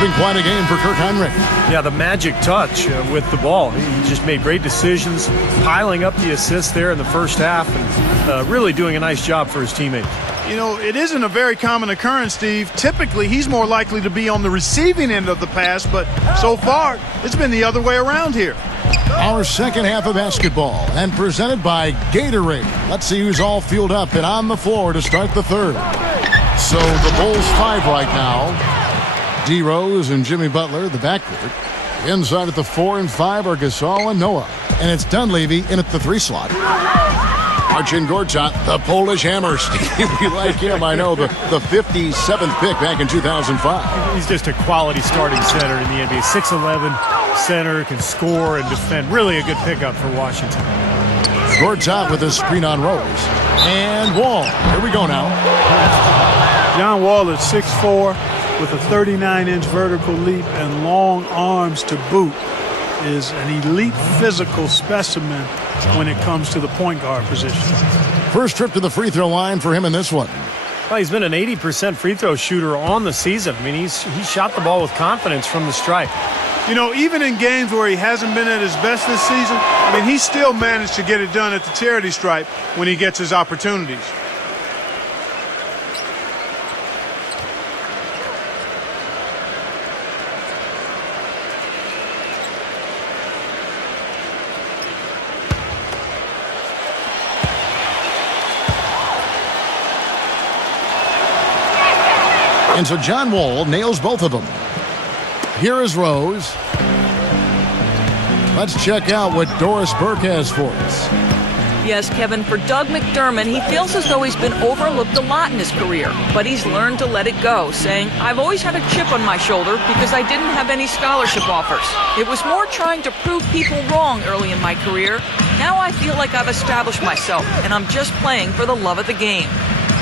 been quite a game for Kirk Heinrich. Yeah, the magic touch with the ball. He just made great decisions, piling up the assists there in the first half, and really doing a nice job for his teammates. You know, it isn't a very common occurrence, Steve. Typically, he's more likely to be on the receiving end of the pass, but so far, it's been the other way around here. Our second half of basketball, and presented by Gatorade. Let's see who's all fueled up and on the floor to start the third. So the Bulls 5 right now. D. Rose and Jimmy Butler, the backcourt. Inside at the 4 and 5 are Gasol and Noah. And it's Dunleavy in at the 3 slot. Marcin Gortat, the Polish hammer. Steve, we like him. I know, the 57th pick back in 2005. He's just a quality starting center in the NBA. 6'11", center, can score and defend. Really a good pickup for Washington. Gortat with a screen on Rose. And Wall. Here we go now. John Wall at 6'4", with a 39-inch vertical leap and long arms to boot, is an elite physical specimen when it comes to the point guard position. First trip to the free throw line for him in this one. Well, he's been an 80% free throw shooter on the season. I mean, he shot the ball with confidence from the stripe. You know, even in games where he hasn't been at his best this season, I mean, he still managed to get it done at the charity stripe when he gets his opportunities. And so John Wall nails both of them. Here is Rose. Let's check out what Doris Burke has for us. Yes, Kevin, for Doug McDermott, he feels as though he's been overlooked a lot in his career, but he's learned to let it go, saying, I've always had a chip on my shoulder because I didn't have any scholarship offers. It was more trying to prove people wrong early in my career. Now I feel like I've established myself, and I'm just playing for the love of the game.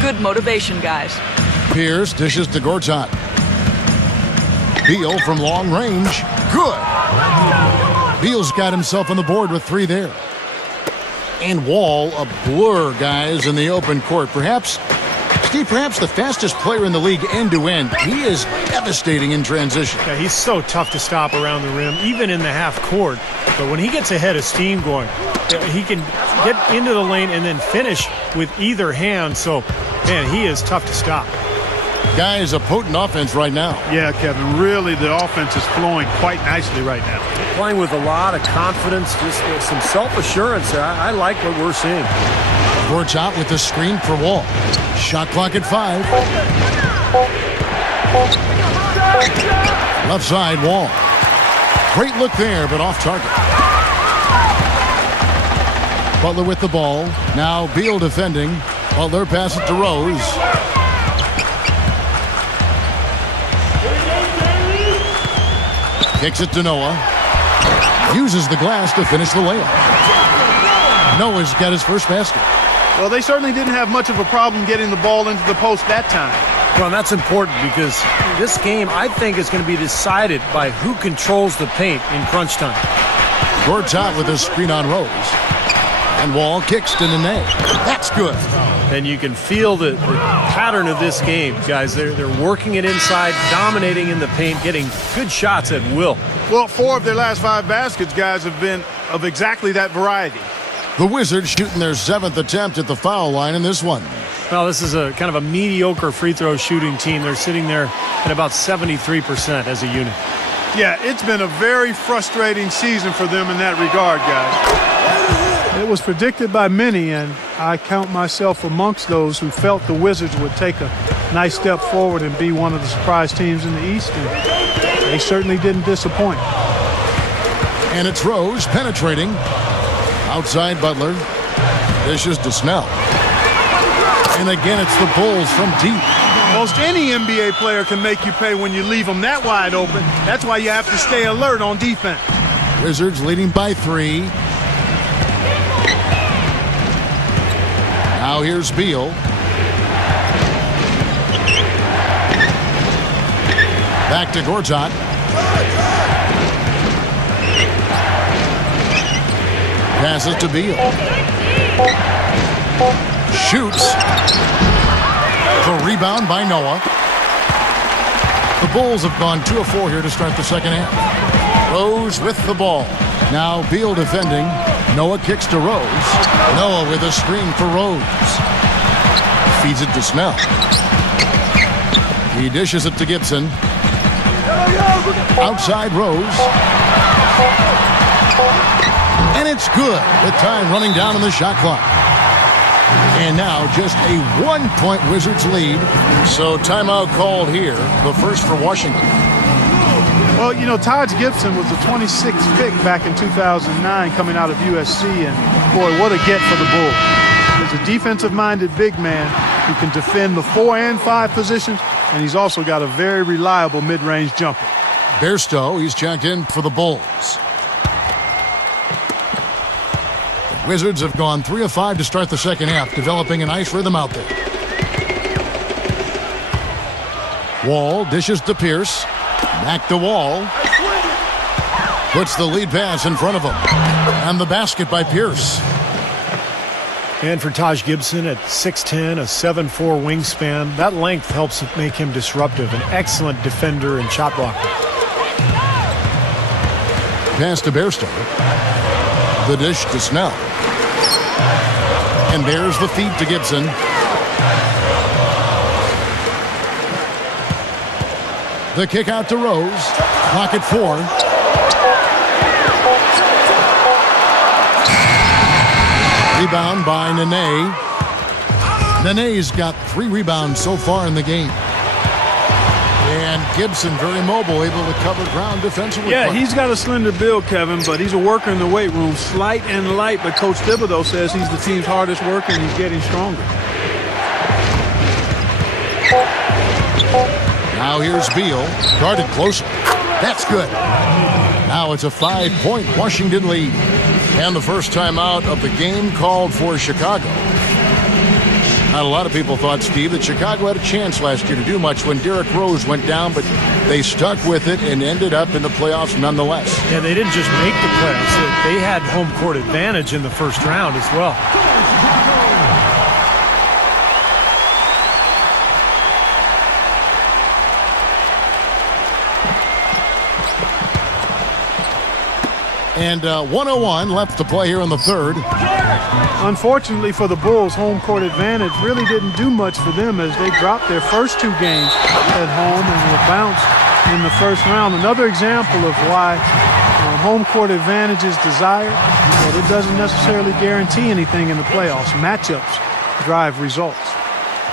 Good motivation, guys. Pierce dishes to Gortat. Beal from long range. Good. Beal's got himself on the board with 3 there. And Wall, a blur, guys, in the open court. Perhaps the fastest player in the league end-to-end. He is devastating in transition. Yeah, he's so tough to stop around the rim, even in the half court. But when he gets ahead of steam going, he can get into the lane and then finish with either hand. So, man, he is tough to stop. Guys, a potent offense right now. Yeah, Kevin, really the offense is flowing quite nicely right now. Playing with a lot of confidence, just some self-assurance. I like what we're seeing. Gortat with the screen for Wall. Shot clock at 5. Left side, Wall. Great look there, but off target. Butler with the ball. Now Beal defending. Butler passes it to Rose. Kicks it to Noah. Uses the glass to finish the layup. Noah's got his first basket. Well, they certainly didn't have much of a problem getting the ball into the post that time. Well, that's important because this game, I think, is going to be decided by who controls the paint in crunch time. Gortat with a screen on Rose. And Wall kicks to Nene. That's good. And you can feel the pattern of this game, guys. They're working it inside, dominating in the paint, getting good shots at will. Well, 4 of their last 5 baskets, guys, have been of exactly that variety. The Wizards shooting their 7th attempt at the foul line in this one. Well, this is a kind of a mediocre free throw shooting team. They're sitting there at about 73% as a unit. Yeah, it's been a very frustrating season for them in that regard, guys. It was predicted by many, and I count myself amongst those who felt the Wizards would take a nice step forward and be one of the surprise teams in the East, and they certainly didn't disappoint. And it's Rose penetrating. Outside Butler. Dishes to Snell. And again, it's the Bulls from deep. Most any NBA player can make you pay when you leave them that wide open. That's why you have to stay alert on defense. Wizards leading by 3. Now here's Beal. Back to Gortat. Passes to Beal. Shoots. The rebound by Noah. The Bulls have gone 2 of 4 here to start the second half. Rose with the ball. Now Beal defending. Noah kicks to Rose. Noah with a screen for Rose. Feeds it to Snell. He dishes it to Gibson. Outside Rose. And it's good with time running down on the shot clock. And now just a 1-point Wizards lead. So timeout called here, the first for Washington. Well, you know, Taj Gibson was the 26th pick back in 2009 coming out of USC, and boy, what a get for the Bulls. He's a defensive-minded big man who can defend the 4 and 5 positions, and he's also got a very reliable mid-range jumper. Bairstow, he's checked in for the Bulls. The Wizards have gone 3 of 5 to start the second half, developing a nice rhythm out there. Wall dishes to Pierce. Back to Wall. Puts the lead pass in front of him. And the basket by Pierce. And for Taj Gibson at 6'10", a 7'4" wingspan, that length helps make him disruptive, an excellent defender and shot blocker. Pass to Bairstow. The dish to Snell. And there's the feed to Gibson. The kick out to Rose. Clock at 4. Rebound by Nene. Nene's got 3 rebounds so far in the game. And Gibson very mobile, able to cover ground defensively. Yeah, he's got a slender build, Kevin, but he's a worker in the weight room. Slight and light, but Coach Thibodeau says he's the team's hardest worker and he's getting stronger. Now here's Beal, guarded closer. That's good. Now it's a 5-point Washington lead. And the first time out of the game called for Chicago. Not a lot of people thought, Steve, that Chicago had a chance last year to do much when Derrick Rose went down, but they stuck with it and ended up in the playoffs nonetheless. Yeah, they didn't just make the playoffs. They had home court advantage in the first round as well. And 101 left to play here in the third. Unfortunately for the Bulls, home court advantage really didn't do much for them as they dropped their first 2 games at home and were bounced in the first round. Another example of why home court advantage is desired, but it doesn't necessarily guarantee anything in the playoffs. Matchups drive results.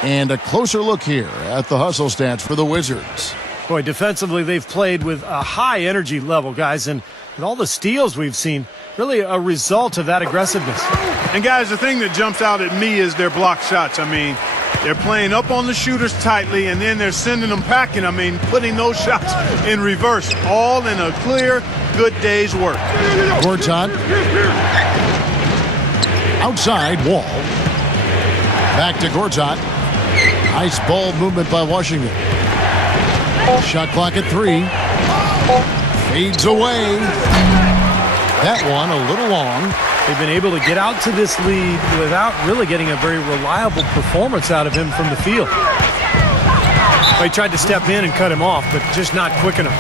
And a closer look here at the hustle stats for the Wizards. Boy, defensively, they've played with a high energy level, guys, and with all the steals we've seen, really a result of that aggressiveness. And guys, the thing that jumps out at me is their block shots. I mean, they're playing up on the shooters tightly, and then they're sending them packing. I mean, putting those shots in reverse, all in a clear, good day's work. Gortat. Outside, Wall. Back to Gortat. Nice ball movement by Washington. Shot clock at 3. Fades away. That one a little long. They've been able to get out to this lead without really getting a very reliable performance out of him from the field. They tried to step in and cut him off, but just not quick enough.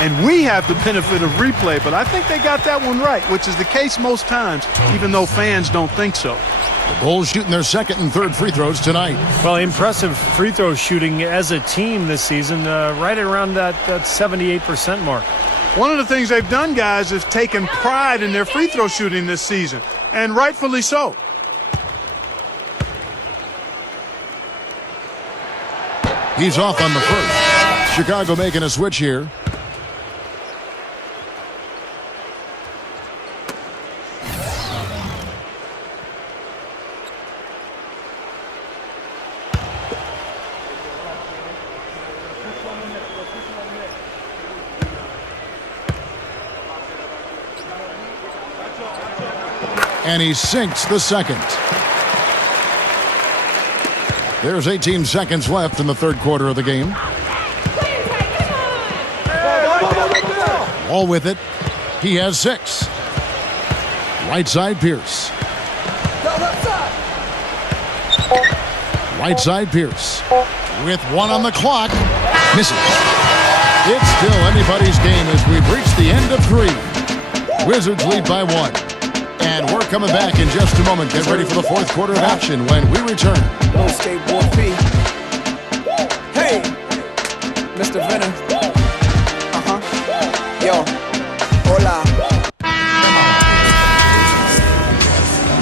And we have the benefit of replay, but I think they got that one right, which is the case most times, even though fans don't think so. The Bulls shooting their second and third free throws tonight. Well, impressive free throw shooting as a team this season, right around that 78% mark. One of the things they've done, guys, is taken pride in their free throw shooting this season, and rightfully so. He's off on the first. Chicago making a switch here. And he sinks the second. There's 18 seconds left in the third quarter of the game. All with it. He has 6. Right side, Pierce. Right side, Pierce. With 1 on the clock. Misses. It's still anybody's game as we've reached the end of 3. Wizards lead by 1. And we're coming back in just a moment. Get ready for the fourth quarter of action when we return. No skateboard fee. Hey, Mr. Venner. Yo, hola.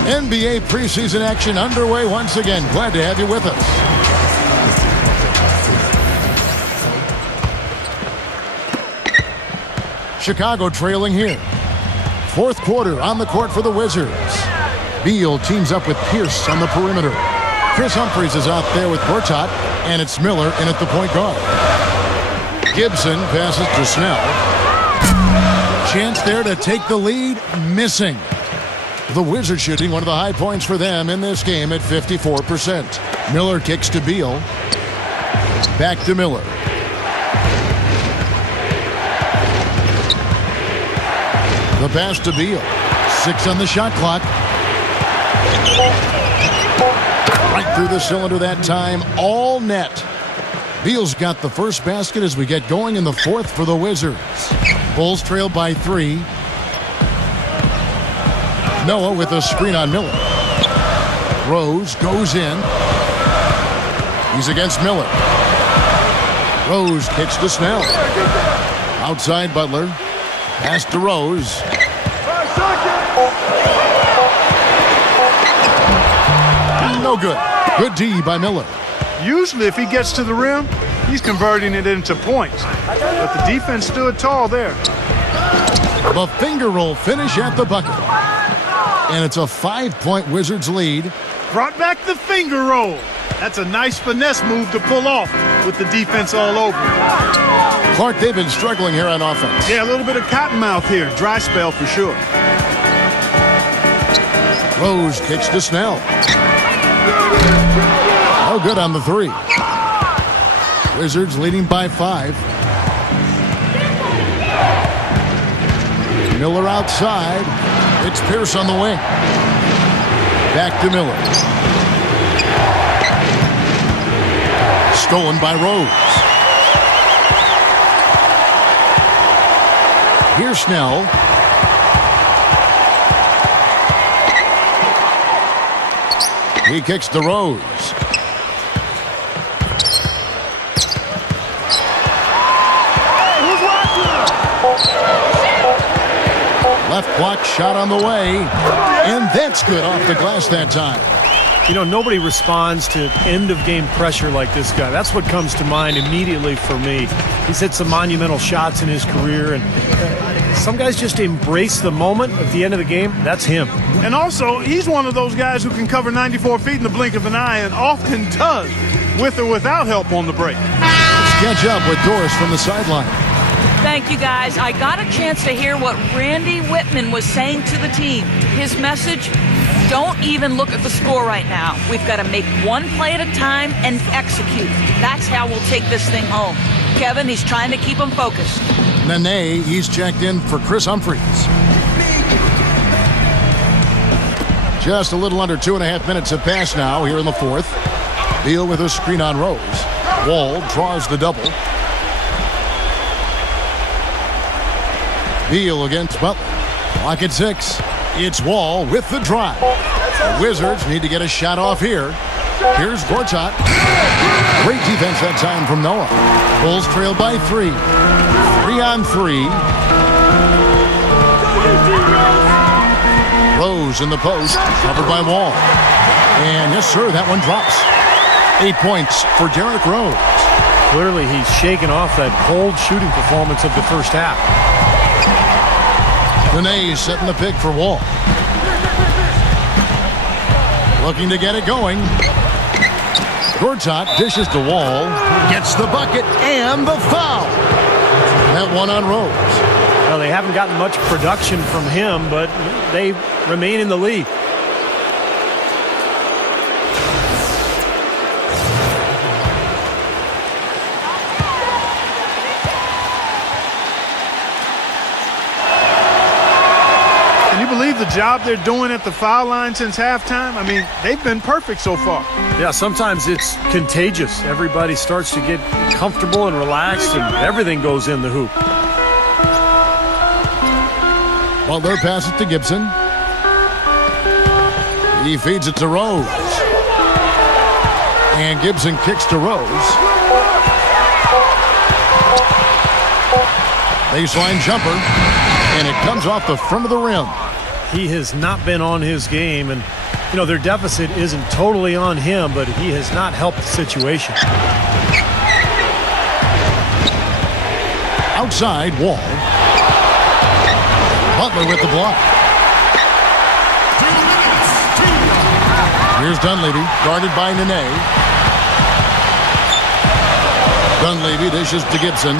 NBA preseason action underway once again. Glad to have you with us. Chicago trailing here. Fourth quarter on the court for the Wizards. Beal teams up with Pierce on the perimeter. Chris Humphries is out there with Gortat, and it's Miller in at the point guard. Gibson passes to Snell. Chance there to take the lead, missing. The Wizards shooting one of the high points for them in this game at 54%. Miller kicks to Beal. Back to Miller. The pass to Beal. 6 on the shot clock. Right through the cylinder that time. All net. Beal's got the first basket as we get going in the fourth for the Wizards. Bulls trail by 3. Noah with a screen on Miller. Rose goes in. He's against Miller. Rose kicks to Snell. Outside Butler. Pass to Rose. No good. Good D by Miller. Usually if he gets to the rim, he's converting it into points. But the defense stood tall there. The finger roll finish at the bucket. And it's a 5-point Wizards lead. Brought back the finger roll. That's a nice finesse move to pull off with the defense all over. Clark, they've been struggling here on offense. Yeah, a little bit of cottonmouth here. Dry spell for sure. Rose kicks to Snell. No good on the 3. Wizards leading by 5. Miller outside. It's Pierce on the wing. Back to Miller. Stolen by Rose. Here's Snell. He kicks to Rose. Left block shot on the way. And that's good off the glass that time. You know, nobody responds to end-of-game pressure like this guy. That's what comes to mind immediately for me. He's hit some monumental shots in his career, and some guys just embrace the moment at the end of the game. That's him. And also, he's one of those guys who can cover 94 feet in the blink of an eye and often does, with or without help on the break. Let's catch up with Doris from the sideline. Thank you, guys. I got a chance to hear what Randy Whitman was saying to the team. His message: don't even look at the score right now. We've got to make one play at a time and execute. That's how we'll take this thing home. Kevin, he's trying to keep them focused. Nene, he's checked in for Chris Humphries. Just a little under 2.5 minutes have passed now here in the fourth. Beal with a screen on Rose. Wall draws the double. Beal against Butler. Clock at 6. It's Wall with the drive. The Wizards need to get a shot off here. Here's Gortat. Great defense that time from Noah. Bulls trail by 3. 3-on-3. Rose in the post, covered by Wall. And yes, sir, that one drops. 8 points for Derrick Rose. Clearly, he's shaken off that cold shooting performance of the first half. Nene setting the pick for Wall. Looking to get it going. Gortat dishes to Wall. Gets the bucket and the foul. That one on Rose. Well, they haven't gotten much production from him, but they remain in the lead. The job they're doing at the foul line since halftime, I mean, they've been perfect so far. Yeah, sometimes it's contagious. Everybody starts to get comfortable and relaxed, and everything goes in the hoop. Butler passes to Gibson. He feeds it to Rose. And Gibson kicks to Rose. Baseline jumper. And it comes off the front of the rim. He has not been on his game, and you know their deficit isn't totally on him, but he has not helped the situation. Outside, Wall. Butler with the block. Here's Dunleavy, guarded by Nene. Dunleavy dishes to Gibson.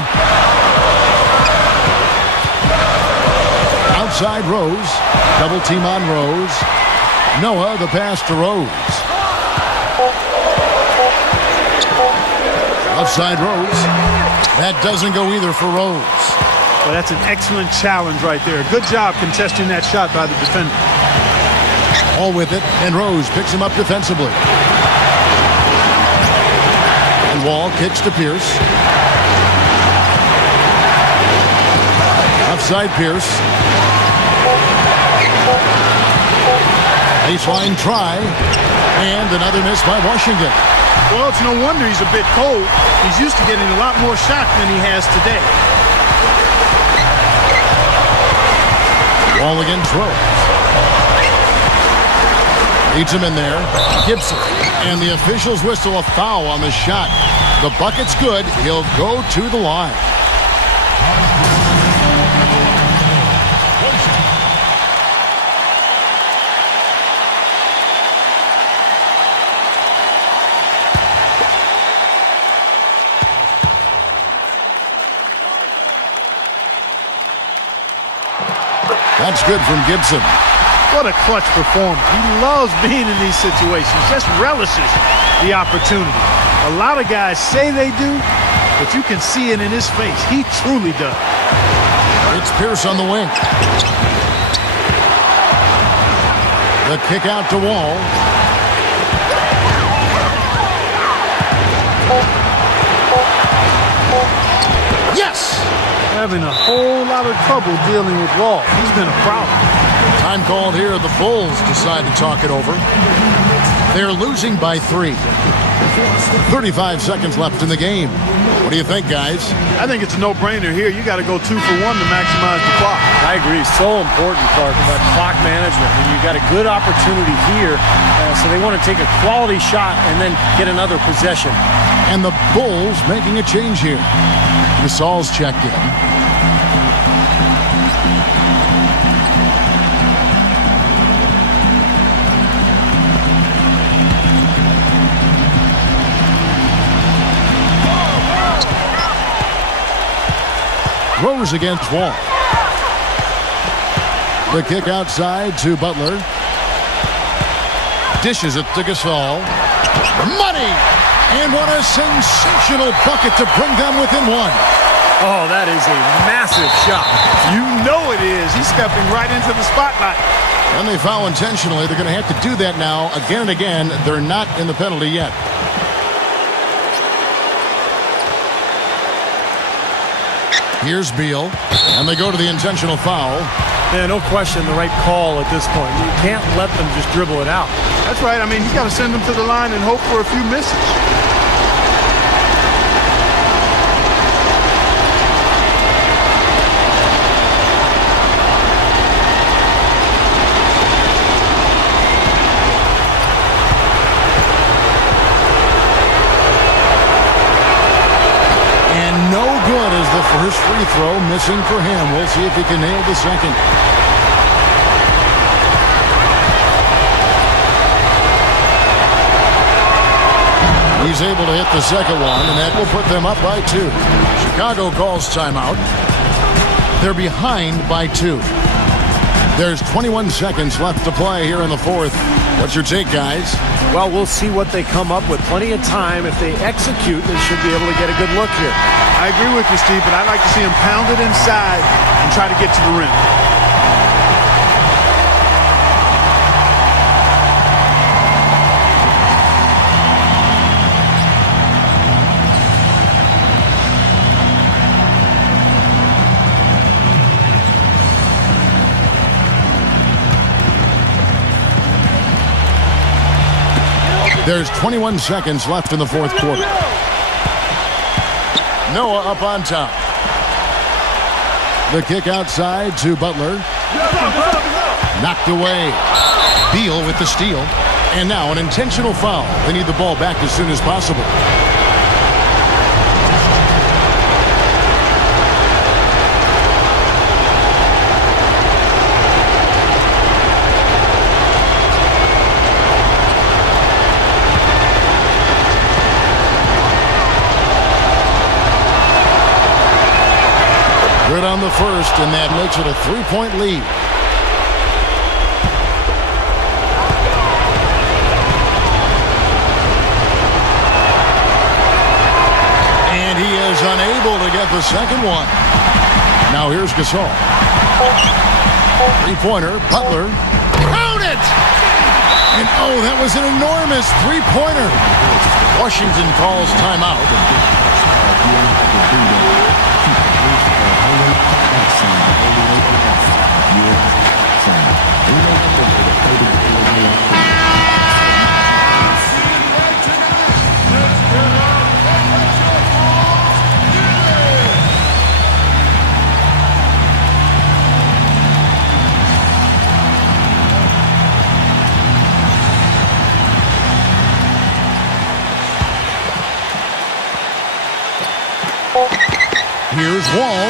Outside Rose. Double team on Rose. Noah, the pass to Rose. Outside Rose. That doesn't go either for Rose. Well, that's an excellent challenge right there. Good job contesting that shot by the defender. All with it, and Rose picks him up defensively. And Wall kicks to Pierce. Offside Pierce. Baseline try, and another miss by Washington. Well, it's no wonder he's a bit cold. He's used to getting a lot more shots than he has today. Wall against Rose. Leads him in there. Gibson. And the officials whistle a foul on the shot. The bucket's good. He'll go to the line. That's good from Gibson. What a clutch performer. He loves being in these situations, just relishes the opportunity. A lot of guys say they do, but you can see it in his face. He truly does. It's Pierce on the wing. The kick out to Wall. Yes! Having a whole lot of trouble dealing with Wall. He's been a problem. Time called here. The Bulls decide to talk it over. They're losing by 3. 35 seconds left in the game. What do you think, guys? I think it's a no-brainer here. You got to go 2 for 1 to maximize the clock. I agree. So important, Clark, about clock management. And you got a good opportunity here, so they want to take a quality shot and then get another possession. And the Bulls making a change here. Gasol's checked in. Rose against Wall. The kick outside to Butler. Dishes it to Gasol. Money! And what a sensational bucket to bring them within 1. Oh, that is a massive shot. You know it is. He's stepping right into the spotlight. And they foul intentionally. They're going to have to do that now again and again. They're not in the penalty yet. Here's Beal, and they go to the intentional foul. Yeah, no question, the right call at this point. You can't let them just dribble it out. That's right. I mean, you got to send them to the line and hope for a few misses. No good as the first free throw, missing for him. We'll see if he can nail the second. He's able to hit the second one, and that will put them up by 2. Chicago calls timeout. They're behind by 2. There's 21 seconds left to play here in the fourth. What's your take, guys? Well, we'll see what they come up with. Plenty of time. If they execute, they should be able to get a good look here. I agree with you, Steve, but I'd like to see him pound it inside and try to get to the rim. There's 21 seconds left in the fourth quarter. Noah up on top. The kick outside to Butler. Knocked away. Beal with the steal. And now an intentional foul. They need the ball back as soon as possible. Good on the first, and that makes it a 3-point lead. And he is unable to get the second one. Now here's Gasol. Three-pointer, Butler. Count it! And oh, that was an enormous three-pointer. Washington calls timeout. Here's Wall.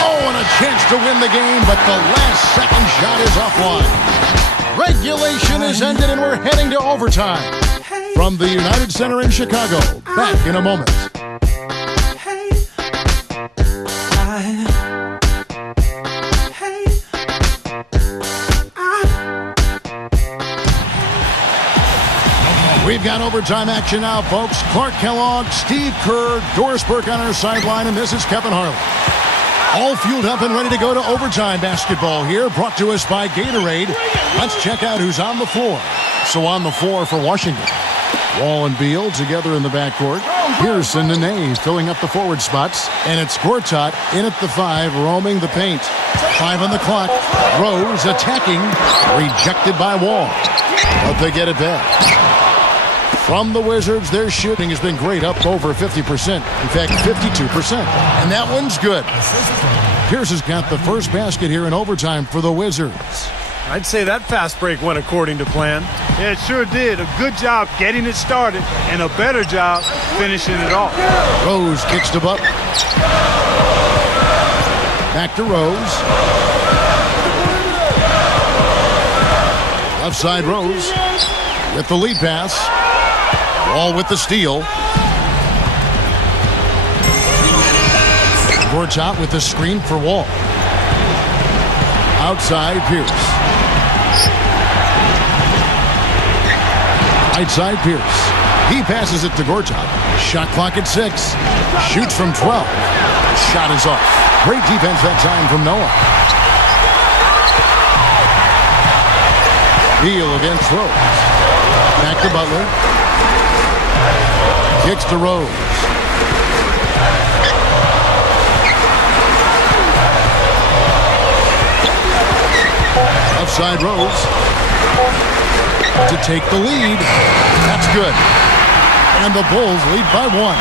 Oh, and a chance to win the game, but the last second shot is offline. Regulation is ended, and we're heading to overtime. From the United Center in Chicago, back in a moment. We've got overtime action now, folks. Clark Kellogg, Steve Kerr, Doris Burke on our sideline, and this is Kevin Harlan. All fueled up and ready to go to overtime basketball here, brought to us by Gatorade. Let's check out who's on the floor. So on the floor for Washington, Wall and Beal together in the backcourt. Pearson and Nene filling up the forward spots. And it's Gortat in at the 5, roaming the paint. 5 on the clock. Rose attacking. Rejected by Wall. But they get it back. From the Wizards, their shooting has been great, up over 50%. In fact, 52%. And that one's good. Pierce has got the first basket here in overtime for the Wizards. I'd say that fast break went according to plan. Yeah, it sure did. A good job getting it started and a better job finishing it off. Rose kicks to Butler. Back to Rose. Left side Rose with the lead pass. Wall with the steal. Gortat with the screen for Wall. Outside Pierce. Right side Pierce. He passes it to Gortat. Shot clock at 6. Shoots from 12. Shot is off. Great defense that time from Noah. Beal against Rose. Back to Butler. Kicks to Rose. Left side Rose. To take the lead. That's good. And the Bulls lead by 1.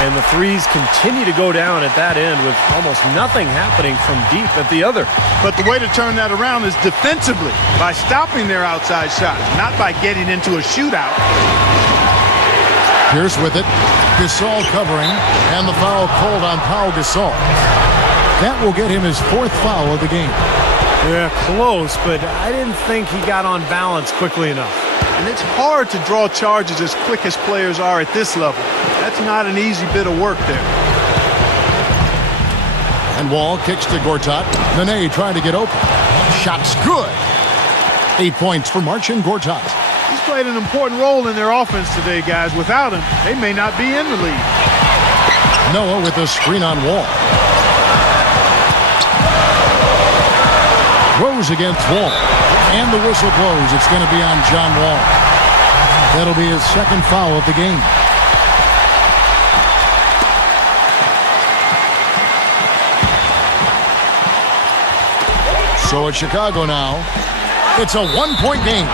And the threes continue to go down at that end with almost nothing happening from deep at the other. But the way to turn that around is defensively, by stopping their outside shots, not by getting into a shootout. Pierce with it. Gasol covering. And the foul called on Pau Gasol. That will get him his 4th foul of the game. Yeah, close, but I didn't think he got on balance quickly enough. And it's hard to draw charges as quick as players are at this level. That's not an easy bit of work there. And Wall kicks to Gortat. Nene trying to get open. Shot's good. 8 points for Marcin Gortat. He's played an important role in their offense today, guys. Without him, they may not be in the lead. Noah with a screen on Wall. Rose against Wall. And the whistle blows. It's going to be on John Wall. That'll be his 2nd foul of the game. So it's Chicago now. It's a one-point game.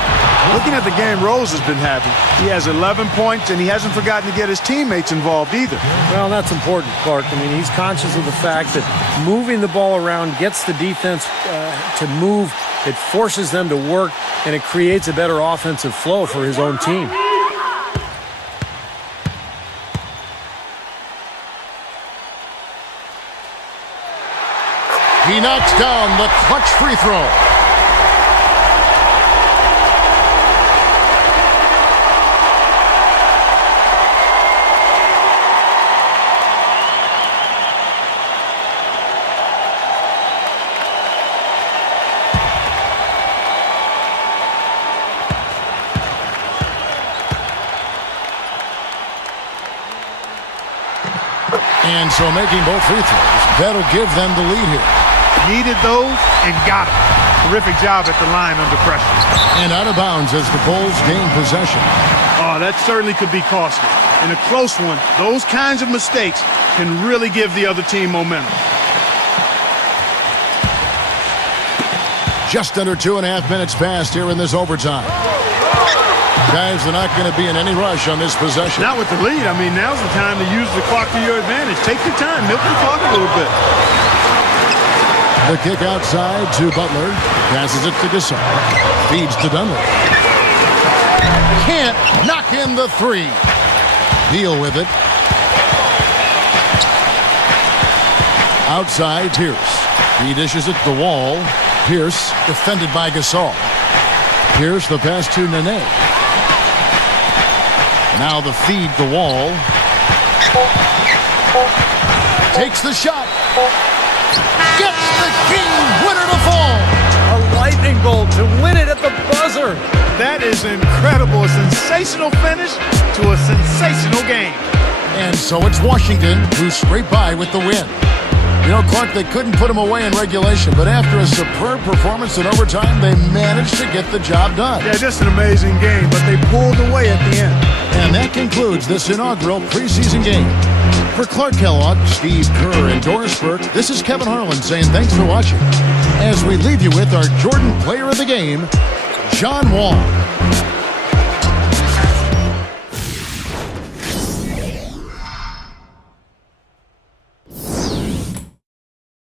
Looking at the game Rose has been having, he has 11 points, and he hasn't forgotten to get his teammates involved either. Well, that's important, Clark. I mean, he's conscious of the fact that moving the ball around gets the defense to move. It forces them to work, and it creates a better offensive flow for his own team. He knocks down the clutch free throw. And so making both free throws, that'll give them the lead here. Needed those and got them. Terrific job at the line under pressure. And out of bounds as the Bulls gain possession. Oh, that certainly could be costly. In a close one, those kinds of mistakes can really give the other team momentum. Just under 2.5 minutes passed here in this overtime. Guys are not going to be in any rush on this possession. Not with the lead. I mean, now's the time to use the clock to your advantage. Take your time. Milk the clock a little bit. The kick outside to Butler. Passes it to Gasol. Feeds to Dunlap. Can't knock in the three. Deal with it. Outside, Pierce. He dishes it to the wall. Pierce defended by Gasol. Pierce the pass to Nene. Now the feed, the wall. Takes the shot. Gets the game winner to fall. A lightning bolt to win it at the buzzer. That is incredible. A sensational finish to a sensational game. And so it's Washington who scraped by with the win. You know, Clark, they couldn't put him away in regulation, but after a superb performance in overtime, they managed to get the job done. Yeah, just an amazing game, but they pulled away at the end. And that concludes this inaugural preseason game. For Clark Kellogg, Steve Kerr, and Doris Burke, this is Kevin Harlan saying thanks for watching. As we leave you with our Jordan Player of the Game, John Wall.